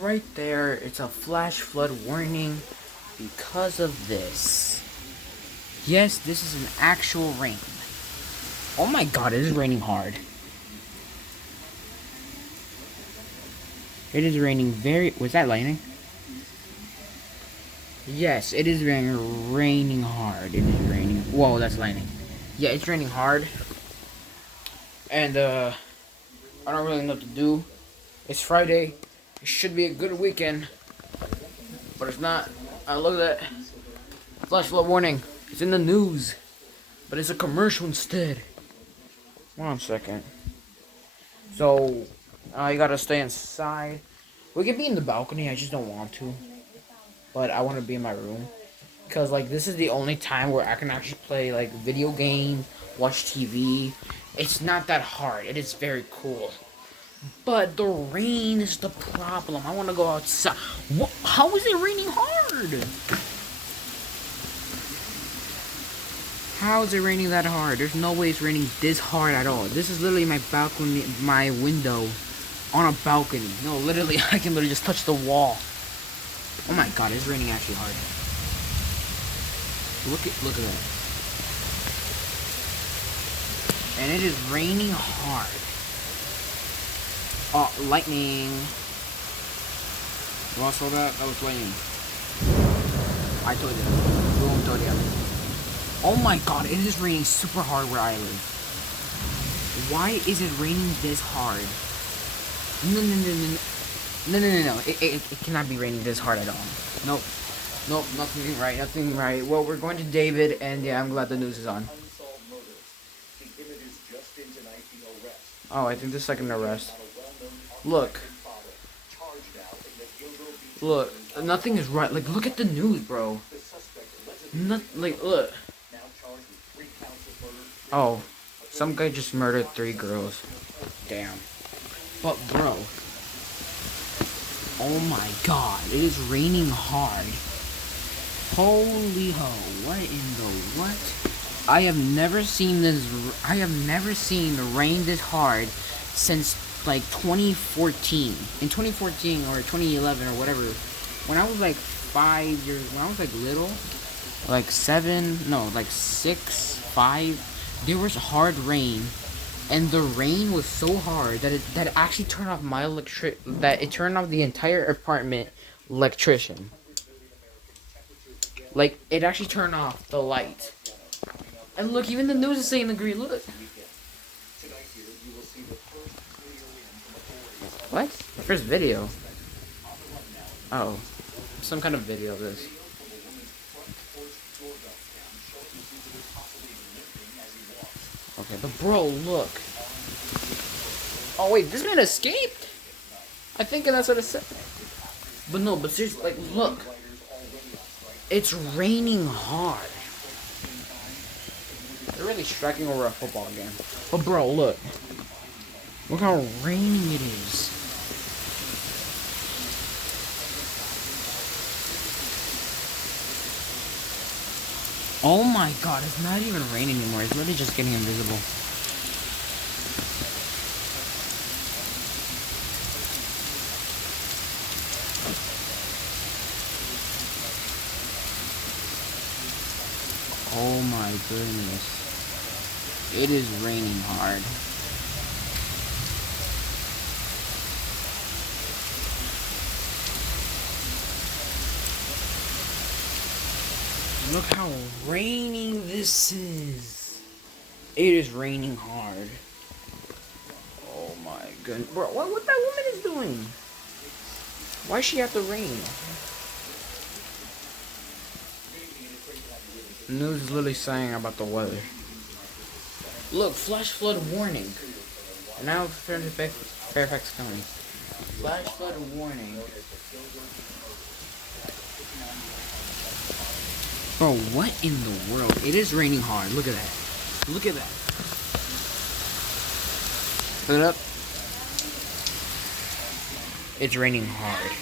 Right there, it's a flash flood warning because of this. Yes, this is an actual rain. Oh my god, it is raining hard. It is raining very... Was that lightning? Yes, it is raining hard. It is raining... Whoa, that's lightning. Yeah, it's raining hard. And, I don't really know what to do. It's Friday. It should be a good weekend. But it's not. Look at that. Flash flood warning. It's in the news. But it's a commercial instead. 1 second. So, you gotta stay inside. We can be in the balcony, I just don't want to. But I want to be in my room. Because, like, this is the only time where I can actually play, like, video games, watch TV. It's not that hard. It is very cool. But the rain is the problem. I want to go outside. What? How is it raining hard? How is it raining that hard? There's no way it's raining this hard at all. This is literally my balcony, my window on a balcony. No, literally, I can literally just touch the wall. Oh my god, it's raining actually hard. Look at that. And it is raining hard. Oh, lightning. You all saw that? That was lightning. I told you. Boom, told you. Oh my god, it is raining super hard where I live. Why is it raining this hard? No. It cannot be raining this hard at all. Nope, nothing right. Well, we're going to David, and yeah, I'm glad the news is on. Oh, I think the second arrest. Look, nothing is right. Like, look at the news, bro. Look. Oh, some guy just murdered 3 girls. Damn. But, bro. Oh my god, it is raining hard. Holy ho, what in the what? I have never seen the rain this hard since, like, 2014. In 2014 or 2011 or whatever, when I was like 5 years, when I was like little, like 6, 5, there was hard rain, and the rain was so hard that it actually turned off it turned off the entire apartment electrician. Like, it actually turned off the light. And look, even the news is saying agree. Look. What? The first video? Oh, some kind of video of this. Okay, but bro, look. Oh wait, this man escaped? I think that's what it said. But no, but seriously, like, look. It's raining hard. They're really striking over a football game. But bro, look. Look how raining it is. Oh my god, it's not even raining anymore. It's literally just getting invisible. Oh my goodness. It is raining hard. Look how raining this is. It is raining hard. Oh my goodness. Bro, what that woman is doing? Why she have to rain? News is literally saying about the weather. Look, flash flood warning. And now Fairfax County. Flash flood warning. Bro, what in the world? It is raining hard. Look at that. Look at that. Put it up. It's raining hard.